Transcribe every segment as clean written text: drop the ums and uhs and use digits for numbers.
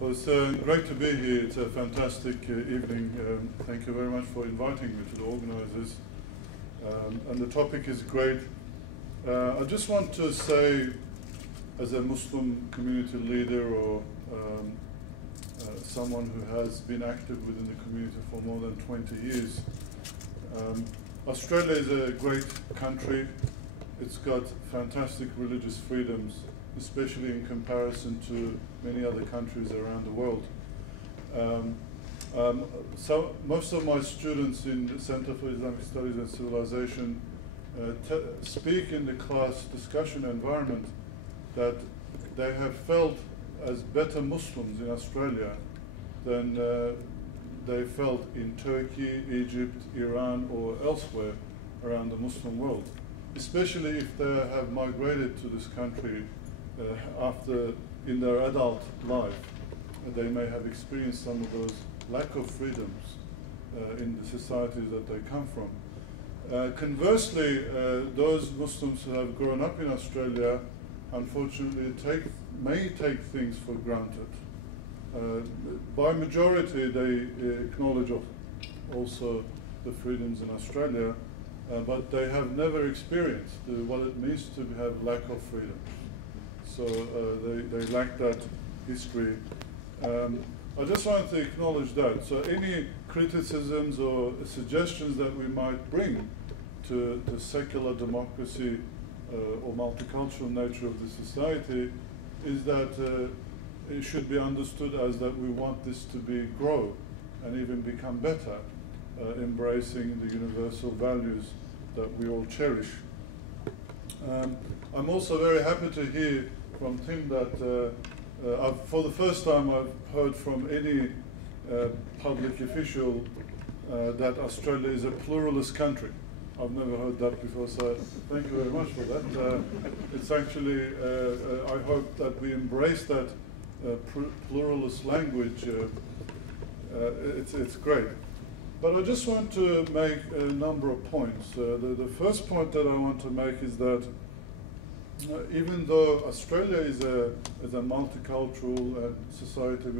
Well, it's great to be here. It's a fantastic evening. Thank you very much for inviting me to the organizers. And the topic is great. I just want to say, as a Muslim community leader or someone who has been active within the community for more than 20 years, Australia is a great country. It's got fantastic religious freedoms, especially in comparison to many other countries around the world. So most of my students in the Center for Islamic Studies and Civilization speak in the class discussion environment that they have felt as better Muslims in Australia than they felt in Turkey, Egypt, Iran, or elsewhere around the Muslim world, especially if they have migrated to this country after, in their adult life, they may have experienced some of those lack of freedoms in the societies that they come from. Conversely, those Muslims who have grown up in Australia, unfortunately, may take things for granted. By majority, they acknowledge also the freedoms in Australia, but they have never experienced what it means to have lack of freedom. So they lack that history. I just wanted to acknowledge that. So any criticisms or suggestions that we might bring to the secular democracy or multicultural nature of the society is that it should be understood as that we want this to grow and even become better, embracing the universal values that we all cherish. I'm also very happy to hear from Tim that for the first time I've heard from any public official that Australia is a pluralist country. I've never heard that before, so thank you very much for that. It's actually, I hope that we embrace that pluralist language. It's great. But I just want to make a number of points. The first point that I want to make is that even though Australia is a multicultural society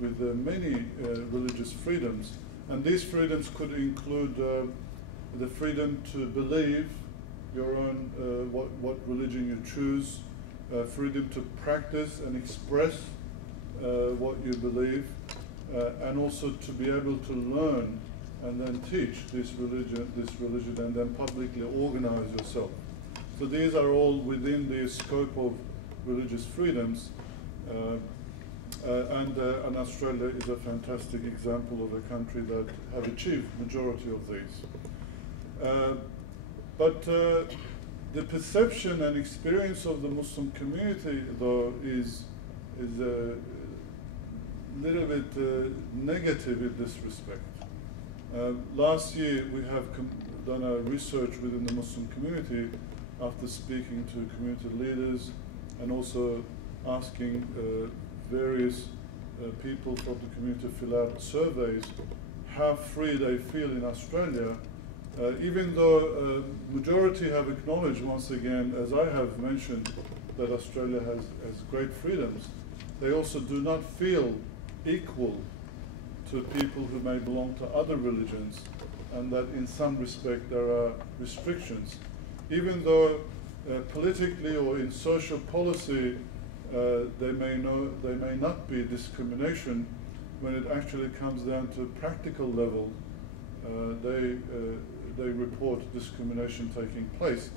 with many religious freedoms, and these freedoms could include the freedom to believe your own what religion you choose, freedom to practice and express what you believe, and also to be able to learn and then teach this religion and then publicly organize yourself. So these are all within the scope of religious freedoms, and Australia is a fantastic example of a country that have achieved majority of these. But the perception and experience of the Muslim community, though, is a little bit negative in this respect. Last year, we have done a research within the Muslim community after speaking to community leaders and also asking various people from the community to fill out surveys how free they feel in Australia. Even though majority have acknowledged once again, as I have mentioned, that Australia has great freedoms, they also do not feel equal to people who may belong to other religions, and that in some respect there are restrictions. Even though politically or in social policy there may not be discrimination, when it actually comes down to practical level, they report discrimination taking place.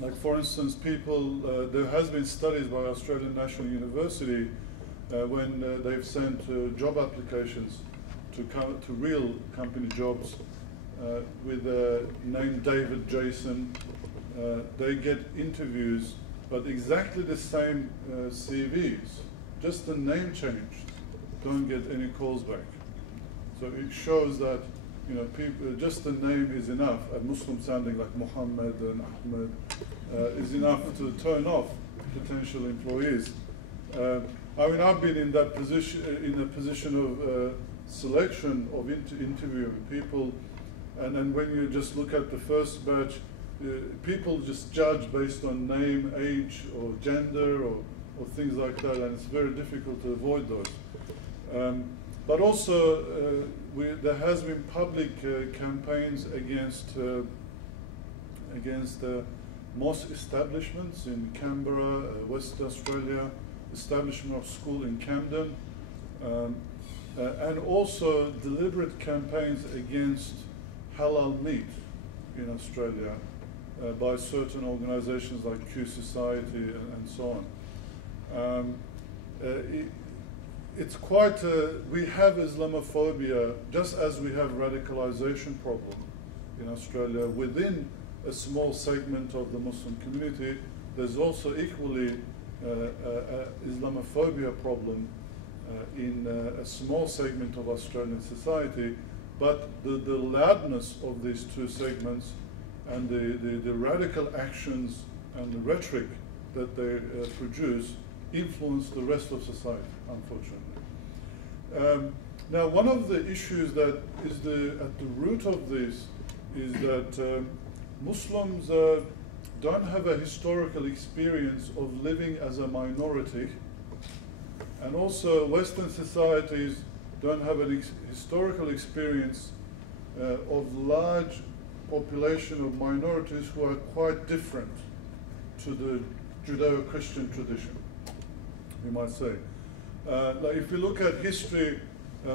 Like for instance, there has been studies by Australian National University when they've sent job applications to real company jobs with the name David Jason. They get interviews, but exactly the same CVs, just the name changed, don't get any calls back. So it shows that people, just the name is enough. A Muslim sounding like Muhammad and Ahmed is enough to turn off potential employees. I mean, I've been in that position, in a position of selection of interviewing people, and then when you just look at the first batch, people just judge based on name, age, or gender, or or things like that, and it's very difficult to avoid those. But also, there has been public campaigns against mosque establishments in Canberra, Western Australia, establishment of school in Camden, and also deliberate campaigns against halal meat in Australia by certain organizations like Q Society and so on. It's quite, we have Islamophobia just as we have radicalization problem in Australia. Within a small segment of the Muslim community, there's also equally Islamophobia problem in a small segment of Australian society, but the loudness of these two segments and the radical actions and the rhetoric that they produce influence the rest of society, unfortunately. Now, one of the issues that is at the root of this is that Muslims don't have a historical experience of living as a minority, and also Western societies don't have an historical experience of large population of minorities who are quite different to the Judeo-Christian tradition, you might say. Like if you look at history,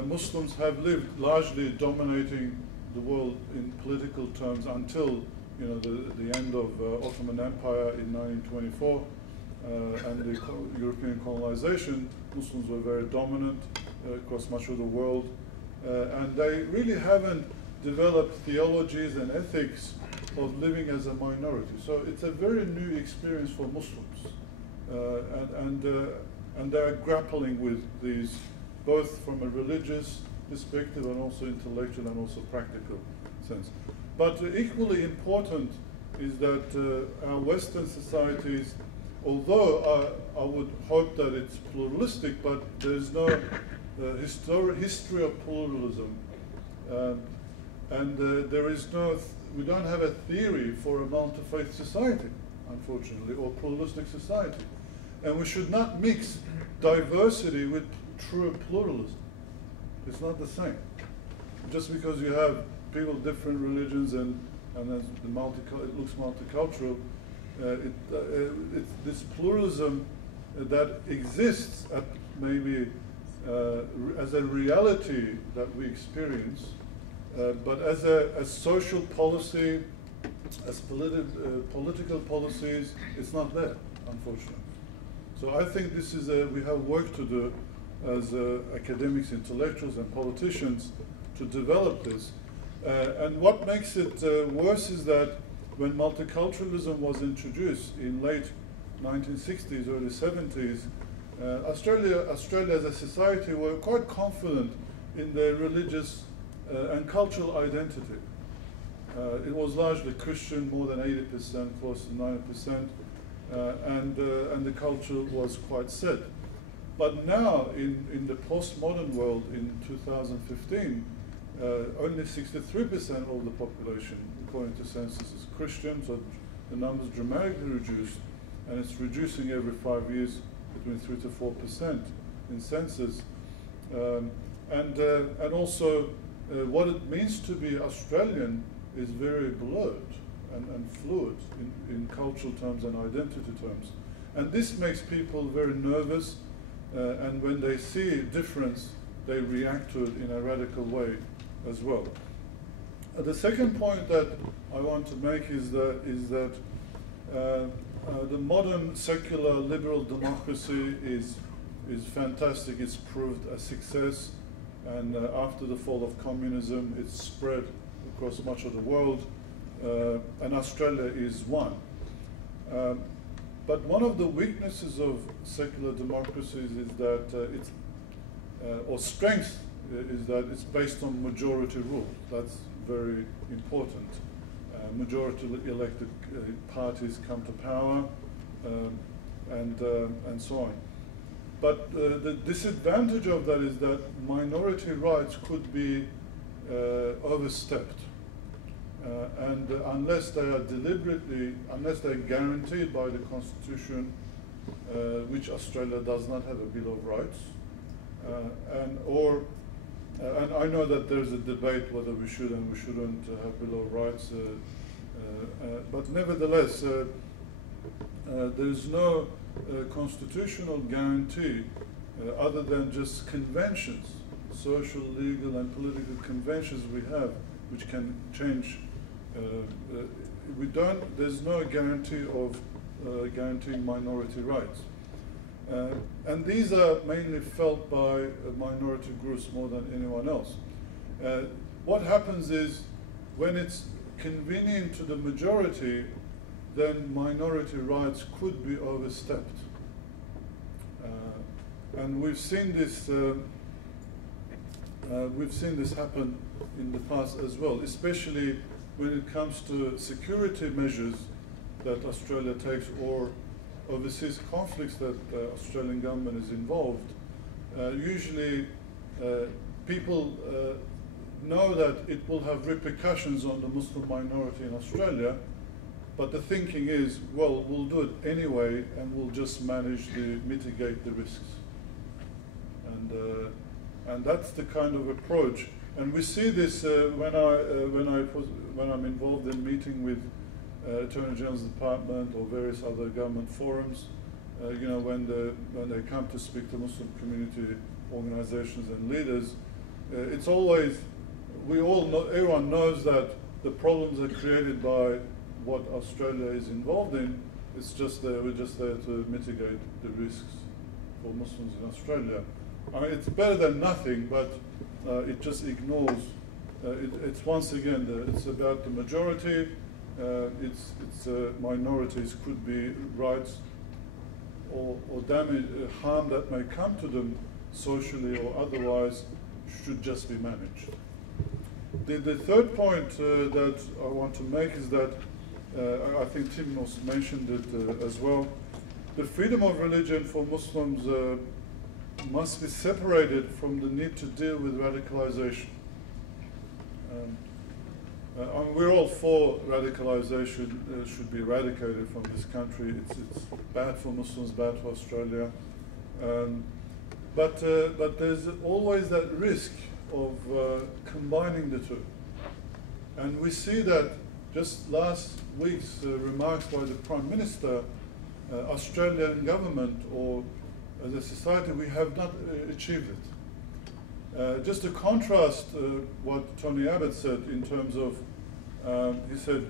Muslims have lived largely dominating the world in political terms until the end of Ottoman Empire in 1924 and the European colonization. Muslims were very dominant across much of the world, and they really haven't developed theologies and ethics of living as a minority. So it's a very new experience for Muslims, and they are grappling with these both from a religious perspective and also intellectual and also practical sense. But equally important is that our Western societies, although I would hope that it's pluralistic, but there is no history of pluralism, and there is no, we don't have a theory for a multi-faith society, unfortunately, or pluralistic society. And we should not mix diversity with true pluralism. It's not the same. Just because you have people of different religions and it looks multicultural, it's this pluralism that exists at maybe as a reality that we experience, but as social policy, as political policies, it's not there, unfortunately. So I think this is we have work to do as academics, intellectuals, and politicians to develop this. And what makes it worse is that when multiculturalism was introduced in late 1960s, early 70s, Australia as a society were quite confident in their religious and cultural identity. It was largely Christian, more than 80%, close to 90%, and the culture was quite set. But now, in the postmodern world, in 2015, only 63% of the population, according to census, is Christian, so the numbers dramatically reduced, and it's reducing every 5 years between 3 to 4% in census. And also, what it means to be Australian is very blurred and fluid in cultural terms and identity terms. And this makes people very nervous, and when they see a difference, they react to it in a radical way as well. The second point that I want to make is that the modern secular liberal democracy is fantastic. It's proved a success, and after the fall of communism, it's spread across much of the world, and Australia is one. But one of the weaknesses of secular democracies is that or strength is that it's based on majority rule. That's very important. Majority elected parties come to power, and so on. But the disadvantage of that is that minority rights could be overstepped. And unless they are guaranteed by the Constitution which Australia does not have a Bill of Rights. And I know that there's a debate whether we should and we shouldn't have Bill of Rights, but nevertheless, there's no constitutional guarantee other than just conventions, social, legal, and political conventions we have, which can change. There's no guarantee of guaranteeing minority rights. And these are mainly felt by minority groups more than anyone else. What happens is, when it's convenient to the majority, then minority rights could be overstepped. And we've seen this happen in the past as well, especially when it comes to security measures that Australia takes, or overseas conflicts that the Australian government is involved. Usually people know that it will have repercussions on the Muslim minority in Australia, but the thinking is, well, we'll do it anyway and we'll just manage to mitigate the risks. And that's the kind of approach. And we see this when I'm involved in meeting with Attorney General's Department or various other government forums. You know, when they come to speak to Muslim community organizations and leaders, it's always, everyone knows that the problems are created by what Australia is involved in. It's just we're just there to mitigate the risks for Muslims in Australia. I mean, it's better than nothing, but it just ignores. It's once again, it's about the majority. It's minorities could be rights or damage, harm that may come to them socially or otherwise should just be managed. The third point that I want to make is that I think Tim also mentioned it as well. The freedom of religion for Muslims must be separated from the need to deal with radicalization. We're all for radicalization, should be eradicated from this country. It's bad for Muslims, bad for Australia. But there's always that risk of combining the two. And we see that just last week's remarks by the Prime Minister, Australian government or as a society, we have not achieved it. Just to contrast what Tony Abbott said in terms of, he said,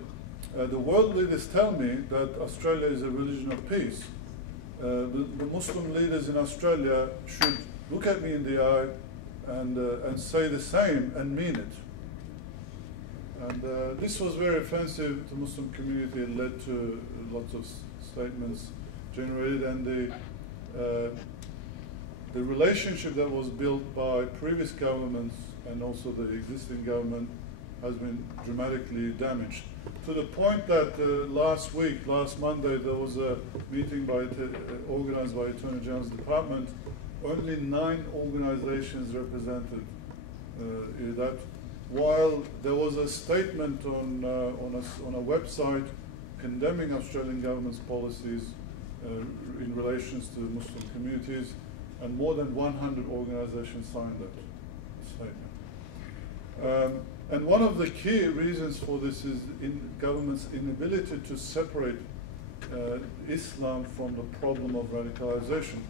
the world leaders tell me that Australia is a religion of peace. The Muslim leaders in Australia should look at me in the eye and say the same and mean it. And this was very offensive to the Muslim community and led to lots of statements generated, and the relationship that was built by previous governments and also the existing government has been dramatically damaged, to the point that last Monday, there was a meeting organized by Attorney General's Department. Only 9 organizations represented that, while there was a statement on a website condemning Australian government's policies in relations to Muslim communities, and more than 100 organizations signed that statement. And one of the key reasons for this is in government's inability to separate Islam from the problem of radicalization.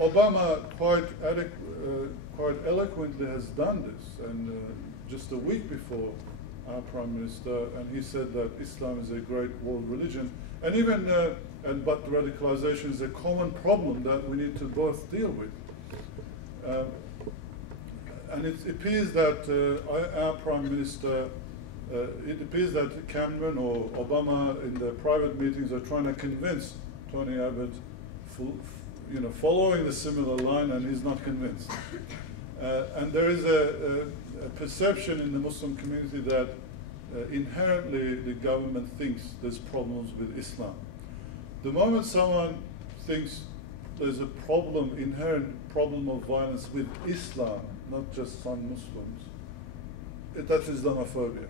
Obama quite eloquently has done this, and just a week before our Prime Minister, and he said that Islam is a great world religion, and even but radicalization is a common problem that we need to both deal with. And it appears that our Prime Minister, it appears that Cameron or Obama in their private meetings are trying to convince Tony Abbott, following the similar line, and he's not convinced. And there is a perception in the Muslim community that inherently the government thinks there's problems with Islam. The moment someone thinks there's a problem, inherent problem of violence with Islam, not just some Muslims, that's Islamophobia.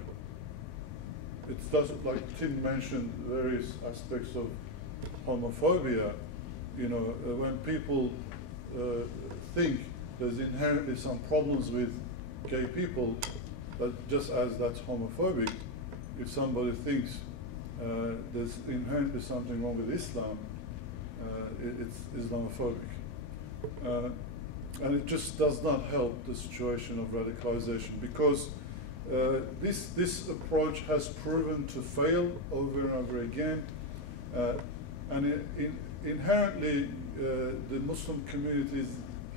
It does, like Tim mentioned, various aspects of homophobia. you know, when people think there's inherently some problems with gay people, but just as that's homophobic, if somebody thinks there's inherently something wrong with Islam, it's Islamophobic. And it just does not help the situation of radicalization, because this approach has proven to fail over and over again. And inherently, the Muslim community's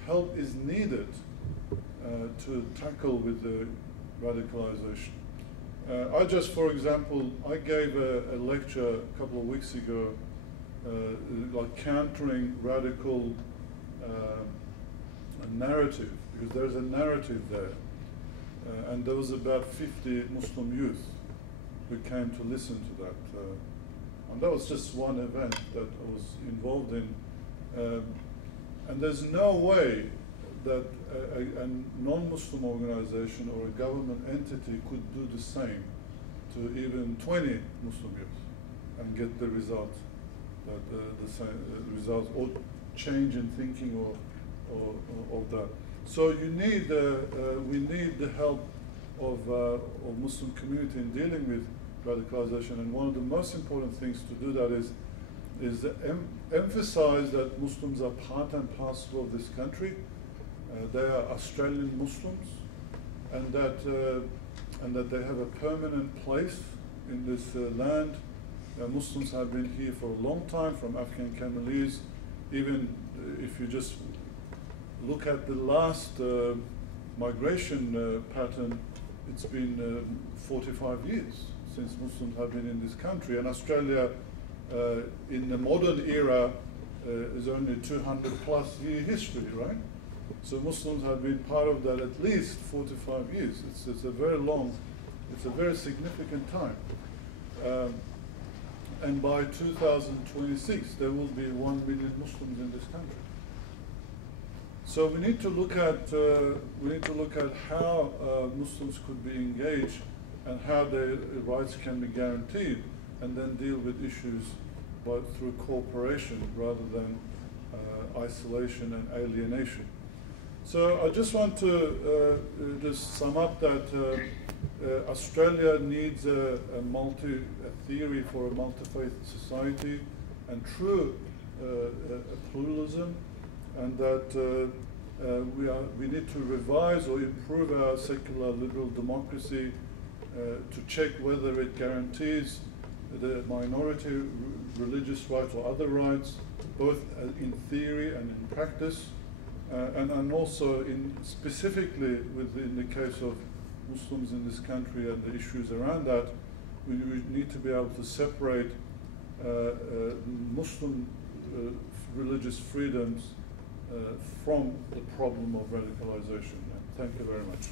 help is needed to tackle with the radicalization. I just, for example, I gave a lecture a couple of weeks ago, like countering radical narrative, because there's a narrative there. And there was about 50 Muslim youth who came to listen to that. And that was just one event that I was involved in. And there's no way that a non-Muslim organization or a government entity could do the same to even 20 Muslim youth and get the result, the same result or change in thinking or that. So you need, we need the help of Muslim community in dealing with radicalization, and one of the most important things to do that is emphasize that Muslims are part and parcel of this country. They are Australian Muslims, and that they have a permanent place in this land. Muslims have been here for a long time, from Afghan Kamalis. Even if you just look at the last migration pattern, it's been 45 years since Muslims have been in this country. And Australia, in the modern era, is only 200+ year history, right? So Muslims have been part of that at least 45 years. It's a very long, it's a very significant time. And by 2026, there will be 1 million Muslims in this country. So we need to look at how Muslims could be engaged and how their rights can be guaranteed, and then deal with issues through cooperation rather than isolation and alienation. So I just want to just sum up that Australia needs a theory for a multi-faith society and true pluralism, and that we need to revise or improve our secular liberal democracy to check whether it guarantees the minority religious rights or other rights, both in theory and in practice, and also specifically within the case of Muslims in this country and the issues around that. We need to be able to separate Muslim religious freedoms from the problem of radicalization. Thank you very much.